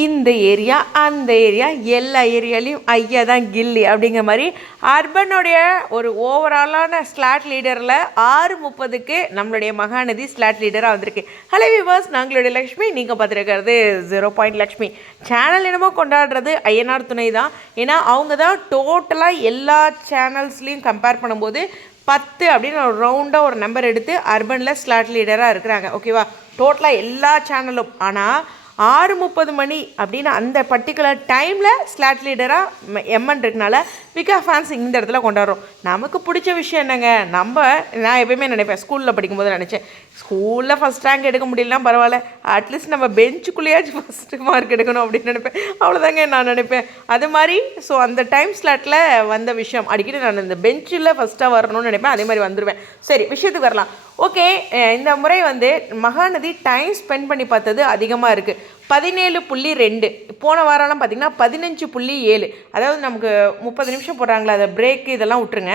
இந்த ஏரியா அந்த ஏரியா எல்லா ஏரியாலையும் ஐயா தான் கில்லி அப்படிங்கிற மாதிரி அர்பனுடைய ஒரு ஓவராலான ஸ்லாட் லீடரில் ஆறு முப்பதுக்கு நம்மளுடைய மகாநதி ஸ்லாட் லீடராக வந்திருக்கு. ஹலோ விவாஸ் நாங்களுடைய லக்ஷ்மி. நீங்கள் பார்த்துருக்கிறது ஜீரோ பாயிண்ட் லக்ஷ்மி சேனல் என்னமோ கொண்டாடுறது ஐயனார் துணை தான். ஏன்னா அவங்க தான் டோட்டலாக எல்லா சேனல்ஸ்லேயும் கம்பேர் பண்ணும்போது பத்து அப்படின்னு ஒரு ரவுண்டாக ஒரு நம்பர் எடுத்து அர்பனில் ஸ்லாட் லீடராக இருக்கிறாங்க. ஓகேவா டோட்டலாக எல்லா சேனலும் ஆனால் ஆறு முப்பது மணி அப்படின்னு அந்த பர்டிகுலர் டைமில் ஸ்லாட் லீடராக எம்என் இருக்கனால விகா ஃபேன்ஸ் இந்த இடத்துல கொண்டாடுறோம். நமக்கு பிடிச்ச விஷயம் என்னங்க? நம்ம நான் எப்பயுமே நினைப்பேன் ஸ்கூலில் படிக்கும்போது நினச்சேன் ஸ்கூலில் ஃபஸ்ட் ரேங்க் எடுக்க முடியலனா பரவாயில்ல அட்லீஸ்ட் நம்ம பெஞ்சுக்குள்ளேயாச்சும் ஃபஸ்ட்டு மார்க் எடுக்கணும் அப்படின்னு நினைப்பேன். அவ்வளோதாங்க நான் நினைப்பேன். அது மாதிரி ஸோ அந்த டைம் ஸ்லாட்டில் வந்த விஷயம் அடிக்கடி நான் இந்த பெஞ்சில் ஃபஸ்ட்டாக வரணும்னு நினைப்பேன் அதே மாதிரி வந்துடுவேன் சரி விஷயத்துக்கு வரலாம். ஓகே இந்த முறை வந்து மகாநதி டைம் ஸ்பெண்ட் பண்ணி பார்த்தது அதிகமாக இருக்குது பதினேழு புள்ளி ரெண்டு. போன வாரம்லாம் பார்த்திங்கன்னா பதினஞ்சு புள்ளி ஏழு. அதாவது நமக்கு முப்பது நிமிஷம் போடுறாங்களா அதை பிரேக்கு இதெல்லாம் விட்டுருங்க.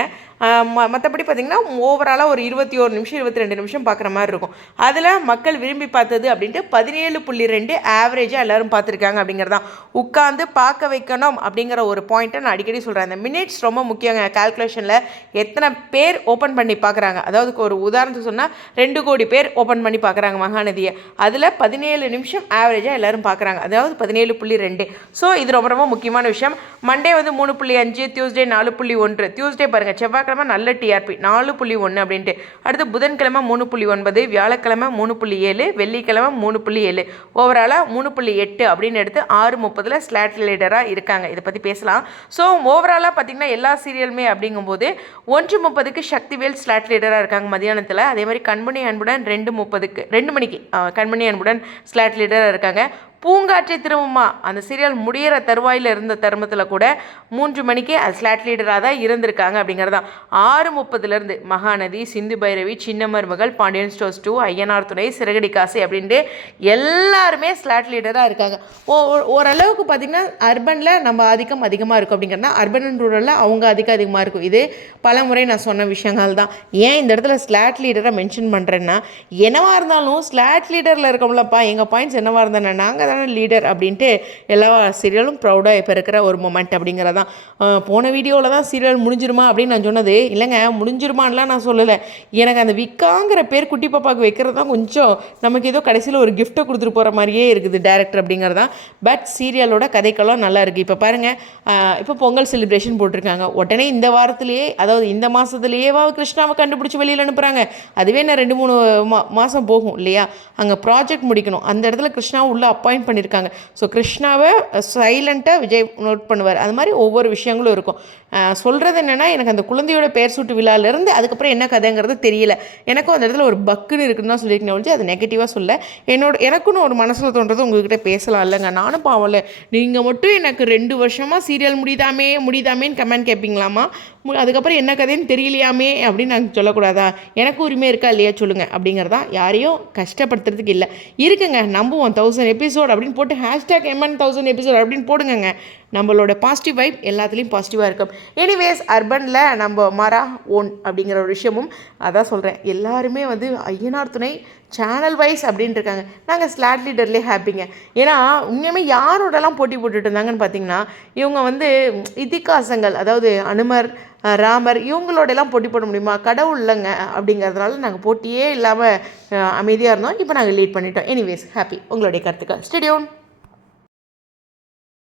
ம மற்றபடி பார்த்திங்கன்னா ஓவராலாக ஒரு இருபத்தி ஒரு நிமிஷம் இருபத்தி ரெண்டு நிமிஷம் பார்க்குற மாதிரி இருக்கும். அதில் மக்கள் விரும்பி பார்த்தது அப்படின்ட்டு பதினேழு புள்ளி ரெண்டு ஆவரேஜாக எல்லோரும் பார்த்துருக்காங்க அப்படிங்கிறதான் உட்காந்து பார்க்க வைக்கணும் அப்படிங்கிற ஒரு பாயிண்ட்டை நான் அடிக்கடி சொல்கிறேன் அந்த மினிட்ஸ் ரொம்ப முக்கியங்க. கால்குலேஷனில் எத்தனை பேர் ஓப்பன் பண்ணி பார்க்குறாங்க? அதாவது ஒரு உதாரணத்துக்கு சொன்னால் ரெண்டு கோடி பேர் ஓப்பன் பண்ணி பார்க்குறாங்க மகாநதியை. அதில் பதினேழு நிமிஷம் ஆவரேஜாக எல்லோரும் பார்க்குறாங்க. அதாவது பதினேழு புள்ளி ரெண்டு. ஸோ இது ரொம்ப ரொம்ப முக்கியமான விஷயம். மண்டே வந்து மூணு புள்ளி அஞ்சு டியூஸ்டே நாலு புள்ளி ஒன்று. டியூஸ்டே பாருங்கள் செவ்வாய்க்கிழமை நல்ல டிஆர்பி நாலு புள்ளி ஒன்று அப்படின்ட்டு. அடுத்து புதன்கிழமை மூணு புள்ளி ஒன்பது வியாழக்கிழமை மூணு புள்ளி ஏழு வெள்ளிக்கிழமை மூணு புள்ளி ஏழு. ஓவராலாக மூணு புள்ளி எட்டு அப்படின்னு எடுத்து ஆறு முப்பதில் ஸ்லாட் லீடராக இருக்காங்க. இதை பற்றி பேசலாம். ஸோ ஓவராலாக பார்த்திங்கன்னா எல்லா சீரியலுமே அப்படிங்கும்போது ஒன்று முப்பதுக்கு சக்திவேல் ஸ்லாட் லீடராக இருக்காங்க மதியானத்தில். அதே மாதிரி கண்மணி அன்புடன் ரெண்டு முப்பதுக்கு ரெண்டு மணிக்கு கண்மணி அன்புடன் ஸ்லாட் லீடராக இருக்காங்க. பூங்காற்றை திரும்புமா? அந்த சீரியல் முடியிற தருவாயில் இருந்த தருமத்தில் கூட மூன்று மணிக்கு அது ஸ்லாட் லீடராக தான் இருந்திருக்காங்க அப்படிங்கிறதான். ஆறு முப்பதுலேருந்து மகாநதி சிந்து பைரவி சின்ன மருமகள் பாண்டியன் ஸ்டோர்ஸ் டூ ஐயனார் துணை சிறகடி காசு அப்படின்ட்டு எல்லாருமே ஸ்லாட் லீடராக இருக்காங்க. ஓ ஓ- ஓரளவுக்கு பார்த்திங்கன்னா அர்பனில் நம்ம ஆதிக்கம் அதிகமாக இருக்கும் அப்படிங்கிறதா அர்பன் அண்ட் ரூரலில் அவங்க அதிகம் அதிகமாக இருக்கும். இது பல முறை நான் சொன்ன விஷயங்கள் தான். ஏன் இந்த இடத்துல ஸ்லாட் லீடரை மென்ஷன் பண்ணுறேன்னா என்னவாக இருந்தாலும் ஸ்லாட் லீடரில் இருக்கோம்லப்பா எங்கள் பாயிண்ட்ஸ் என்னவாக இருந்தானே நாங்கள் தானே லீடர் அப்படின்ட்டு எல்லா சீரியலும் ப்ரௌடாக இப்போ இருக்கிற ஒரு மொமெண்ட் அப்படிங்கிறதான். போன வீடியோவில் தான் சீரியல் முடிஞ்சிருமா அப்படின்னு நான் சொன்னது. இல்லைங்க முடிஞ்சிருமான்லாம் நான் சொல்லலை. எனக்கு அந்த விக்காங்கிற பேர் குட்டி பாப்பாவுக்கு வைக்கிறது தான் கொஞ்சம் நமக்கு ஏதோ கடைசியில் ஒரு கிஃப்ட்டை கொடுத்துட்டு போகிற மாதிரியே இருக்குது டேரக்டர் அப்படிங்கிறதான். பட் சீரியலோட கதைக்கெல்லாம் நல்லா இருக்குது இப்போ பாருங்கள் இப்போ பொங்கல் செலிப்ரேஷன் போட்டிருக்காங்க. உடனே இந்த வாரத்திலேயே அதாவது இந்த மாதத்துலேயேவா கிருஷ்ணாவை கண்டுபிடிச்சி வெளியில் அனுப்புகிறாங்க அதுவே நான் ரெண்டு மூணு மா மாதம் போகும் இல்லையா? அங்கே ப்ராஜெக்ட் முடிக்கணும். அந்த இடத்துல கிருஷ்ணாவை உள்ளே ஜாயின் பண்ணியிருக்காங்க ஸோ கிருஷ்ணாவை சைலண்ட்டாக விஜய் நோட் பண்ணுவார். அது மாதிரி ஒவ்வொரு விஷயங்களும் இருக்கும். சொல்கிறது என்னென்னா எனக்கு அந்த குழந்தையோட பேர் சூட்டு விழாலேருந்து அதுக்கப்புறம் என்ன கதைங்கிறது தெரியல. எனக்கும் அந்த இடத்துல ஒரு பக்குன்னு இருக்குன்னு தான் சொல்லியிருக்கேன் ஒழிஞ்சு அது நெகட்டிவாக சொல்ல. என்னோட எனக்குன்னு ஒரு மனசில் தோன்றது உங்ககிட்ட பேசலாம் இல்லைங்க. நானும் பாவம்ல நீங்கள் மட்டும் எனக்கு ரெண்டு வருஷமாக சீரியல் முடியுதாமே முடியுதாமேன்னு கமெண்ட் கேட்பீங்களாமா அதுக்கப்புறம் என்ன கதைன்னு தெரியலையாமே அப்படின்னு நாங்கள் சொல்லக்கூடாதா? எனக்கு உரிமை இருக்கா இல்லையா சொல்லுங்கள் அப்படிங்கிறதா யாரையும் கஷ்டப்படுத்துறதுக்கு இல்லை. இருக்குங்க நம்புவோம். தௌசண்ட் எபிசோட் அப்படின்னு போட்டு ஹேஷ்டேக் எம்என் தௌசண்ட் எபிசோட் அப்படின்னு போடுங்கங்க. நம்மளோட பாசிட்டிவ் வைப் எல்லாத்துலேயும் பாசிட்டிவாக இருக்கும் எனிவேஸ் அர்பனில் நம்ம மாறா ஓன் அப்படிங்கிற ஒரு விஷயமும் அதான் சொல்கிறேன் எல்லாருமே வந்து ஐயனார் துணை சேனல் வைஸ் அப்படின்ட்டு இருக்காங்க. நாங்கள் ஸ்லாட் லீடர்லேயே ஹாப்பிங்க ஏன்னா உண்மையுமே யாரோடலாம் போட்டி போட்டுட்டு இருந்தாங்கன்னு பார்த்தீங்கன்னா இவங்க வந்து இதிகாசங்கள் அதாவது அனுமர் ராமர் இவங்களோடலாம் போட்டி போட முடியுமா? கடவுள் இல்லைங்க அப்படிங்கிறதுனால நாங்கள் போட்டியே இல்லாமல் அமைதியாக இருந்தோம். இப்போ நாங்கள் லீட் பண்ணிட்டோம். எனிவேஸ் ஹாப்பி உங்களுடைய கருத்துக்கள். ஸ்டேடியோன்